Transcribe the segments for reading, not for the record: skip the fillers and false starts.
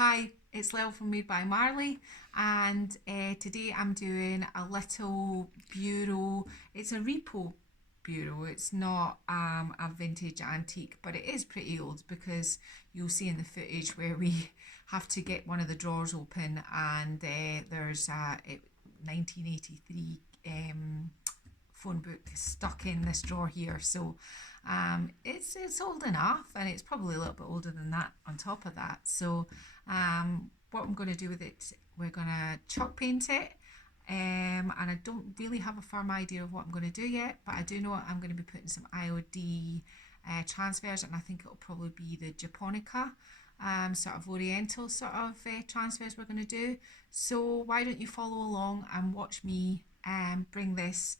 Hi, it's Lil from Made by Marley, and today I'm doing a little bureau. It's a repo bureau. It's not a vintage antique, but it is pretty old because you'll see in the footage where we have to get one of the drawers open, and there's a 1983 phone book stuck in this drawer here. So it's old enough, and it's probably a little bit older than that on top of that. So what I'm going to do with it, we're going to chalk paint it. And I don't really have a firm idea of what I'm going to do yet, but I do know I'm going to be putting some IOD transfers, and I think it'll probably be the Japonica sort of oriental sort of transfers we're going to do. So why don't you follow along and watch me bring this.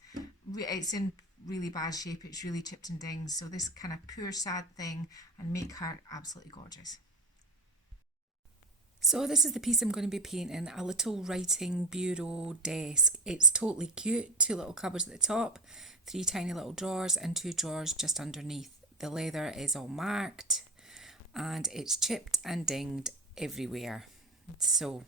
It's in really bad shape, it's really chipped and dinged, so this kind of poor sad thing, and make her absolutely gorgeous. So this is the piece I'm going to be painting, a little writing bureau desk. It's totally cute, two little cupboards at the top, three tiny little drawers and two drawers just underneath. The leather is all marked and it's chipped and dinged everywhere. So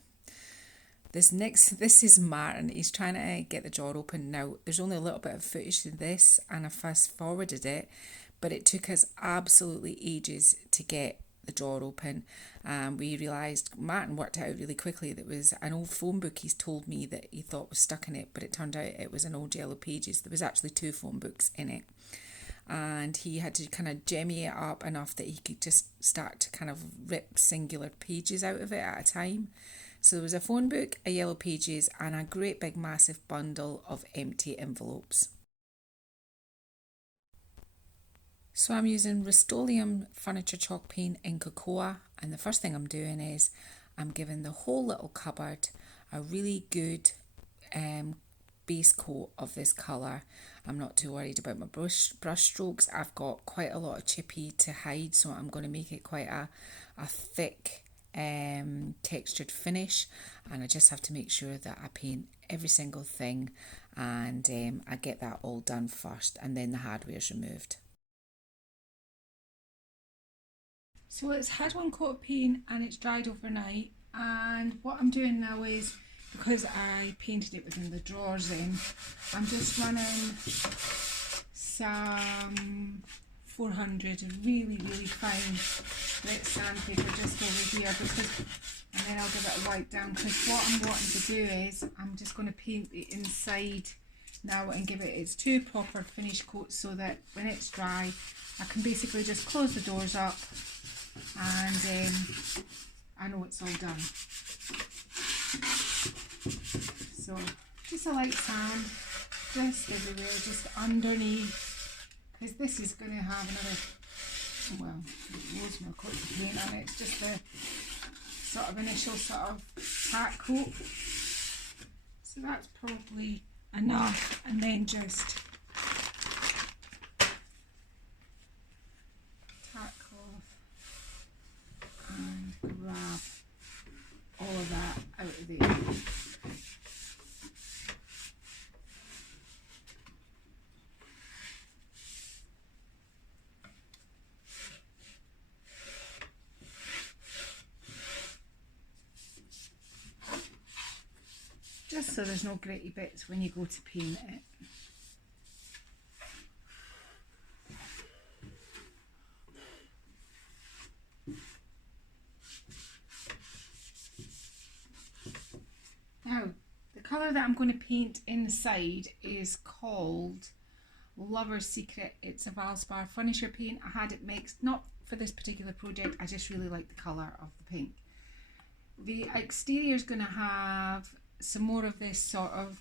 this is Martyn. He's trying to get the drawer open now. There's only a little bit of footage in this and I fast forwarded it, but it took us absolutely ages to get the drawer open. We realised Martyn worked it out really quickly. There was an old phone book he's told me that he thought was stuck in it, but it turned out it was an old Yellow Pages. There was actually two phone books in it, and he had to kind of jemmy it up enough that he could just start to kind of rip singular pages out of it at a time. So there was a phone book, a Yellow Pages, and a great big massive bundle of empty envelopes. So I'm using rust-oleum furniture chalk paint in cocoa, and the first thing I'm doing is I'm giving the whole little cupboard a really good base coat of this colour. I'm not too worried about my brush strokes. I've got quite a lot of chippy to hide, so I'm going to make it quite a thick textured finish, and I just have to make sure that I paint every single thing, and I get that all done first, and then the hardware's removed. So it's had one coat of paint and it's dried overnight, and what I'm doing now is, because I painted it within the drawers in, I'm just running some 400 really fine wet sandpaper just over here, and then I'll give it a wipe down, because what I'm wanting to do is I'm just going to paint the inside now and give it its two proper finish coats, so that when it's dry I can basically just close the doors up and I know it's all done. So just a light sand just everywhere, just underneath, because this is going to have another, well, loads more coat of paint on it. It's just the sort of initial sort of tack coat, so that's probably enough, and then just tack off and grab all of that out of there. Just so there's no gritty bits when you go to paint it. Now, the colour that I'm going to paint inside is called Lover's Secret. It's a Valspar furniture paint. I had it mixed, not for this particular project, I just really like the colour of the paint. The exterior is going to have some more of this sort of,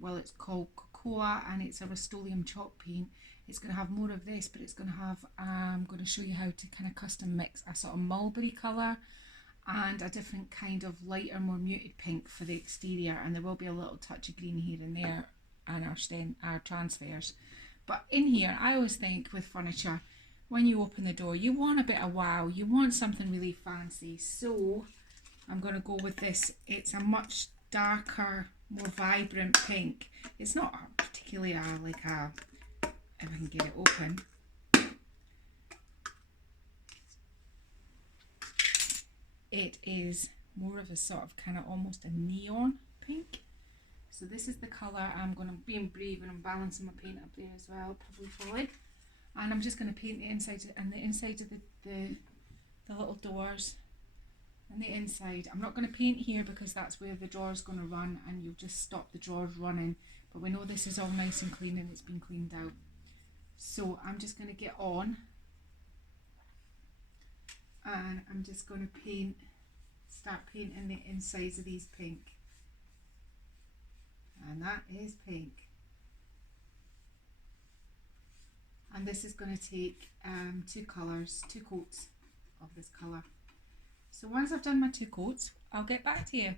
well, it's called cocoa and it's a rust-oleum chalk paint. It's going to have more of this, but it's going to have, I'm going to show you how to kind of custom mix a sort of mulberry colour and a different kind of lighter, more muted pink for the exterior, and there will be a little touch of green here and there and our transfers. But in here, I always think with furniture, when you open the door, you want a bit of wow, you want something really fancy. So I'm going to go with this. It's a much darker, more vibrant pink. It's not particularly like a, if I can get it open, it is more of a sort of kind of almost a neon pink. So this is the colour. I'm going to be brave and I'm balancing my paint up there as well, probably fully. And I'm just going to paint the inside and the inside of the little doors and the inside. I'm not going to paint here because that's where the drawer is going to run and you'll just stop the drawers running. But we know this is all nice and clean and it's been cleaned out. So I'm just going to get on and I'm just going to start painting the insides of these pink. And that is pink. And this is going to take two coats of this colour. So once I've done my 2 coats, I'll get back to you.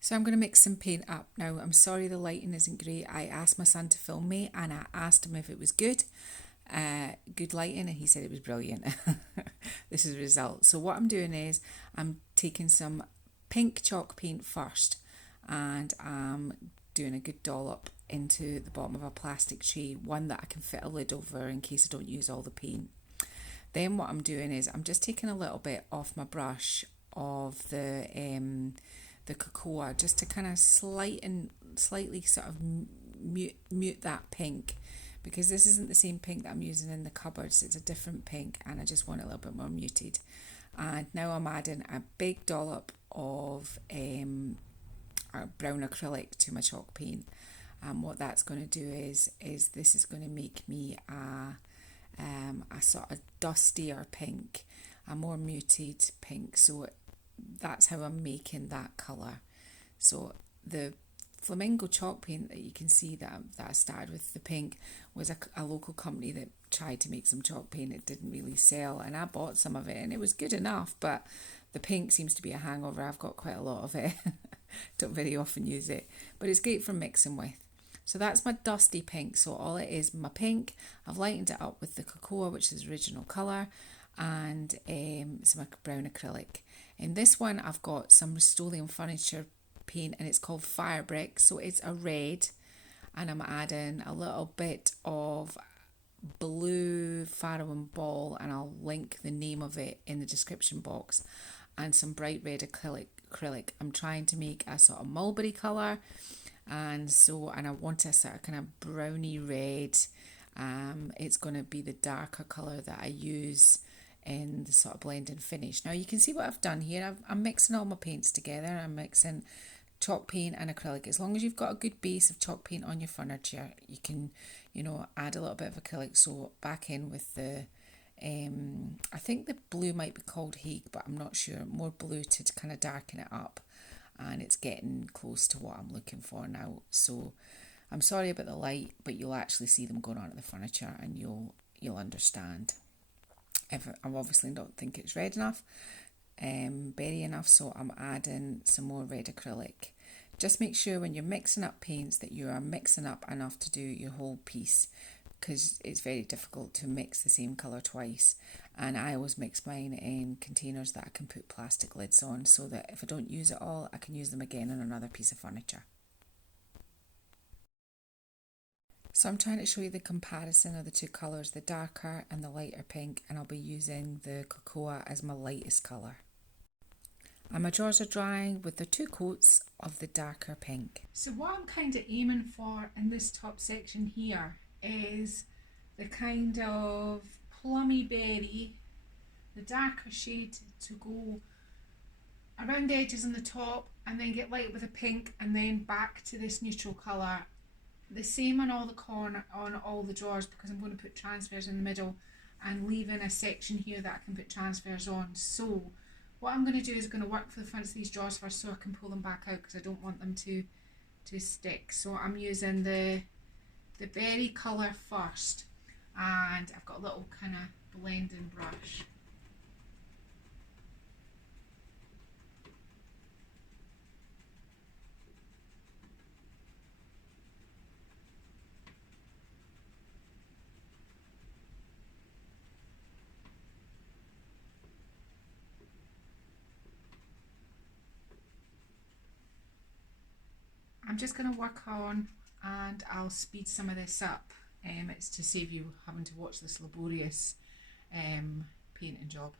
So I'm going to mix some paint up. Now, I'm sorry the lighting isn't great. I asked my son to film me and I asked him if it was good lighting, and he said it was brilliant. This is the result. So what I'm doing is I'm taking some pink chalk paint first and I'm doing a good dollop into the bottom of a plastic tray, one that I can fit a lid over in case I don't use all the paint. Then what I'm doing is I'm just taking a little bit off my brush of the cocoa just to kind of slightly sort of mute that pink, because this isn't the same pink that I'm using in the cupboards. It's a different pink and I just want it a little bit more muted. And now I'm adding a big dollop of brown acrylic to my chalk paint. And what that's going to do is this is going to make me a sort of dustier pink, a more muted pink. So that's how I'm making that colour. So the flamingo chalk paint that you can see that I started with the pink was a local company that tried to make some chalk paint. It didn't really sell and I bought some of it and it was good enough, but the pink seems to be a hangover. I've got quite a lot of it. Don't very often use it, but it's great for mixing with. So that's my dusty pink. So all it is, my pink, I've lightened it up with the cocoa, which is the original colour, and some brown acrylic. In this one, I've got some rust-oleum furniture paint and it's called Fire Brick. So it's a red and I'm adding a little bit of blue Faroe ball and I'll link the name of it in the description box, and some bright red acrylic. I'm trying to make a sort of mulberry colour, and I want a sort of kind of browny red. It's going to be the darker colour that I use in the sort of blend and finish. Now you can see what I've done here. I'm mixing all my paints together. I'm mixing chalk paint and acrylic. As long as you've got a good base of chalk paint on your furniture, you can, add a little bit of acrylic. So back in with the I think the blue might be called Hague, but I'm not sure. More blue to kind of darken it up, and it's getting close to what I'm looking for now. So I'm sorry about the light, but you'll actually see them going on at the furniture and you'll understand. I obviously don't think it's red enough, berry enough, so I'm adding some more red acrylic. Just make sure when you're mixing up paints that you are mixing up enough to do your whole piece, because it's very difficult to mix the same colour twice. And I always mix mine in containers that I can put plastic lids on, so that if I don't use it all, I can use them again on another piece of furniture. So I'm trying to show you the comparison of the 2 colours, the darker and the lighter pink, and I'll be using the cocoa as my lightest colour. And my drawers are drying with the 2 coats of the darker pink. So what I'm kind of aiming for in this top section here is the kind of plummy berry, the darker shade to go around the edges on the top, and then get light with a pink, and then back to this neutral colour. The same on all the drawers, because I'm going to put transfers in the middle and leave in a section here that I can put transfers on. So what I'm going to do is I'm going to work for the front of these drawers first so I can pull them back out, because I don't want them to stick. So I'm using the berry colour first, and I've got a little kind of blending brush. I'm just going to work on, and I'll speed some of this up. It's to save you having to watch this laborious painting job.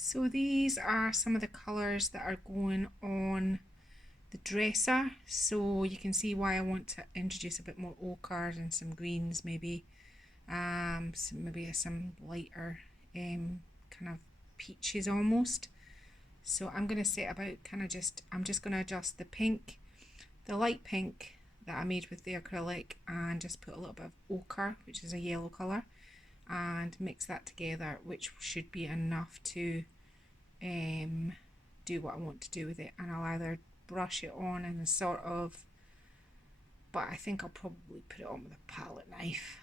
So these are some of the colours that are going on the dresser. So you can see why I want to introduce a bit more ochre and some greens, maybe some lighter kind of peaches almost. So I'm going to set about I'm just going to adjust the pink, the light pink that I made with the acrylic, and just put a little bit of ochre, which is a yellow colour, and mix that together, which should be enough to do what I want to do with it. And I'll either brush it on in a sort of, but I think I'll probably put it on with a palette knife.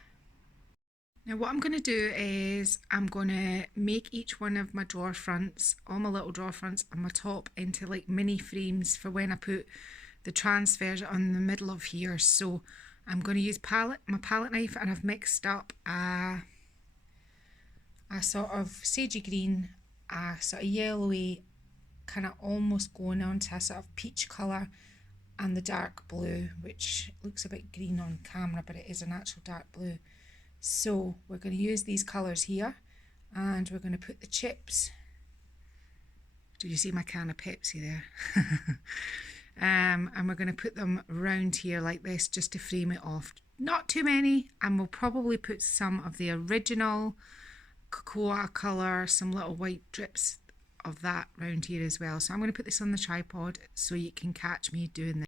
Now what I'm going to do is I'm going to make each one of my drawer fronts, all my little drawer fronts and my top, into like mini frames for when I put the transfers on the middle of here. So I'm going to use my palette knife, and I've mixed up a sort of sagey green, a sort of yellowy, kind of almost going on to a sort of peach colour, and the dark blue, which looks a bit green on camera, but it is an actual dark blue. So we're going to use these colours here, and we're going to put the chips. Do you see my can of Pepsi there? And we're going to put them around here like this, just to frame it off. Not too many, and we'll probably put some of the original cocoa colour, some little white drips of that round here as well. So I'm going to put this on the tripod so you can catch me doing this.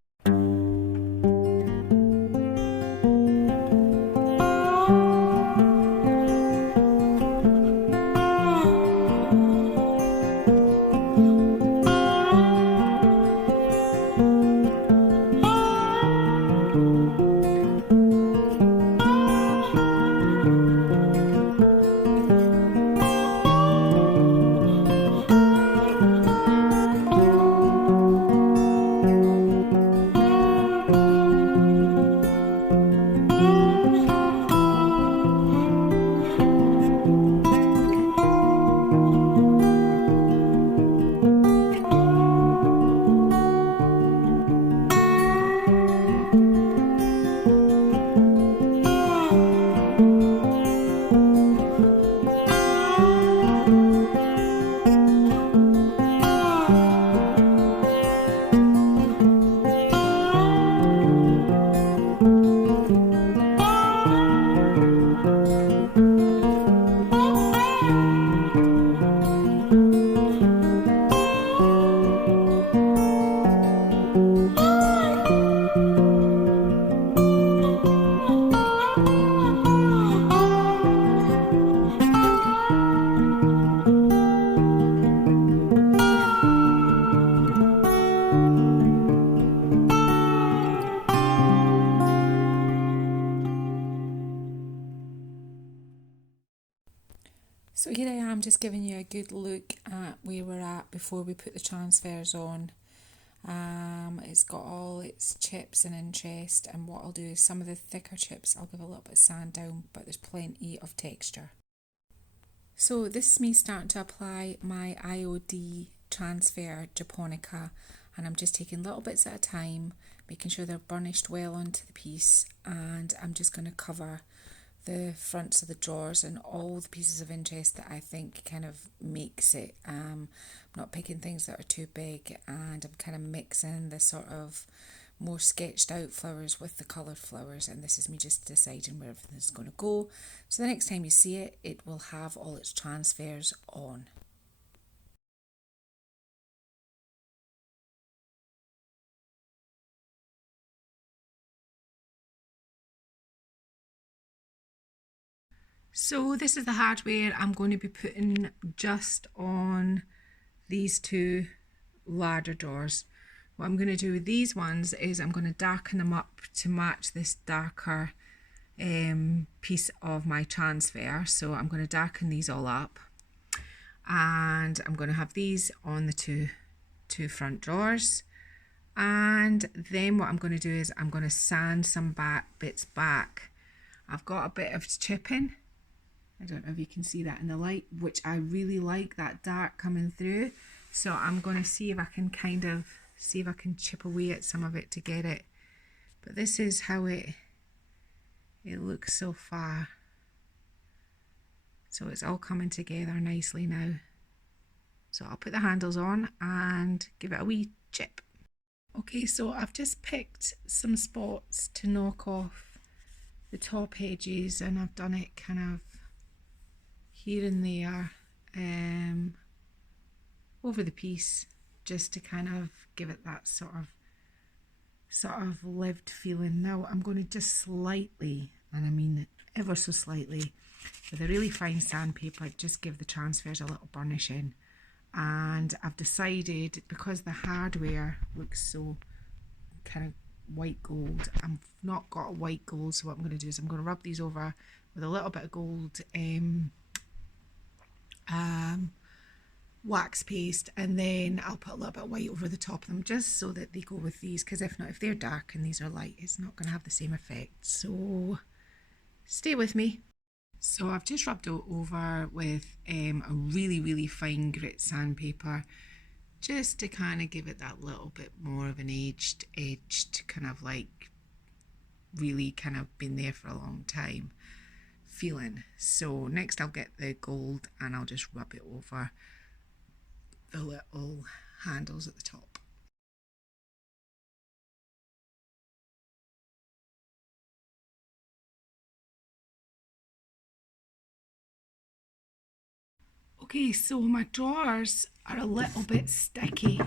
So here I am just giving you a good look at where we're at before we put the transfers on. It's got all its chips and interest, and what I'll do is some of the thicker chips I'll give a little bit of sand down, but there's plenty of texture. So this is me starting to apply my IOD transfer Japonica, and I'm just taking little bits at a time, making sure they're burnished well onto the piece, and I'm just going to cover the fronts of the drawers and all the pieces of interest that I think kind of makes it. I'm not picking things that are too big, and I'm kind of mixing the sort of more sketched out flowers with the coloured flowers, and this is me just deciding where everything's going to go. So the next time you see it, it will have all its transfers on. So this is the hardware I'm going to be putting just on these two larger drawers. What I'm going to do with these ones is I'm going to darken them up to match this darker piece of my transfer. So I'm going to darken these all up, and I'm going to have these on the two front drawers. And then what I'm going to do is I'm going to sand some bits back. I've got a bit of chipping. I don't know if you can see that in the light, which I really like, that dark coming through. So I'm going to see if I can chip away at some of it to get it. But this is how it looks so far. So it's all coming together nicely now. So I'll put the handles on and give it a wee chip. Okay, so I've just picked some spots to knock off the top edges, and I've done it kind of here and there over the piece, just to kind of give it that sort of lived feeling. Now I'm going to just slightly, and I mean ever so slightly, with a really fine sandpaper, just give the transfers a little burnish in. And I've decided, because the hardware looks so kind of white gold, I've not got a white gold, so what I'm going to do is I'm going to rub these over with a little bit of gold wax paste, and then I'll put a little bit of white over the top of them, just so that they go with these, because if not, if they're dark and these are light, it's not going to have the same effect. So stay with me. So I've just rubbed it over with a really fine grit sandpaper, just to kind of give it that little bit more of an edged, kind of like really kind of been there for a long time feeling. So next I'll get the gold and I'll just rub it over the little handles at the top. Okay, so my drawers are a little bit sticky.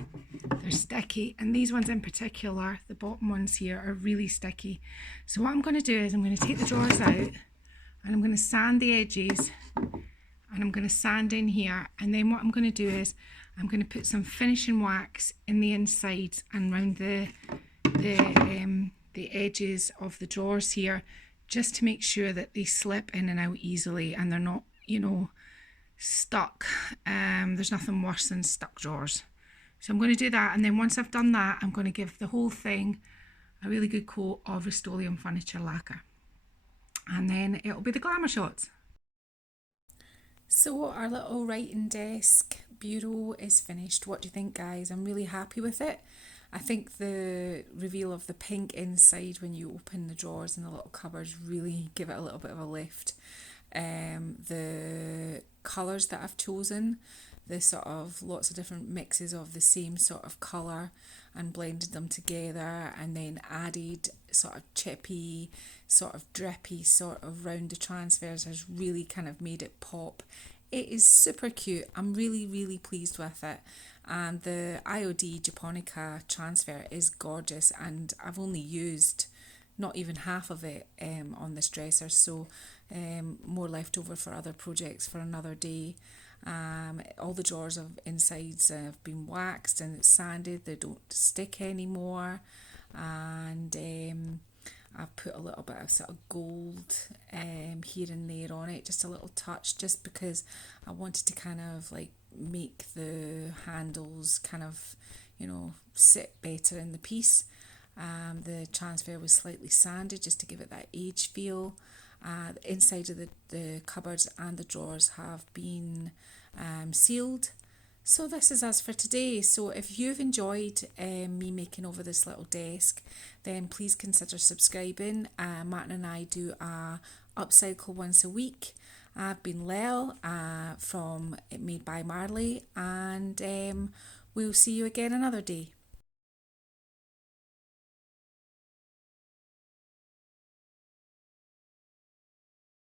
They're sticky, and these ones in particular, the bottom ones here, are really sticky. So what I'm going to do is I'm going to take the drawers out, and I'm going to sand the edges, and I'm going to sand in here, and then what I'm going to do is I'm going to put some finishing wax in the insides and around the edges of the drawers here, just to make sure that they slip in and out easily and they're not, stuck. There's nothing worse than stuck drawers. So I'm going to do that, and then once I've done that, I'm going to give the whole thing a really good coat of rust-oleum furniture lacquer, and then it'll be the glamour shots. So our little writing desk bureau is finished. What do you think, guys? I'm really happy with it. I think the reveal of the pink inside when you open the drawers and the little cupboards really give it a little bit of a lift. The colours that I've chosen, the sort of lots of different mixes of the same sort of colour, and blended them together, and then added sort of chippy, sort of drippy sort of round the transfers, has really kind of made it pop. It is super cute. I'm really pleased with it, and the IOD Japonica transfer is gorgeous, and I've only used not even half of it on this dresser, so more left over for other projects for another day. All the drawers of insides have been waxed and it's sanded, they don't stick anymore, and I've put a little bit of sort of gold here and there on it, just a little touch, just because I wanted to kind of like make the handles kind of, sit better in the piece. The transfer was slightly sanded just to give it that age feel. The inside of the cupboards and the drawers have been sealed. So this is us for today. So if you've enjoyed me making over this little desk, then please consider subscribing. Martyn and I do a upcycle once a week. I've been Lel from Made by Marley, and we'll see you again another day.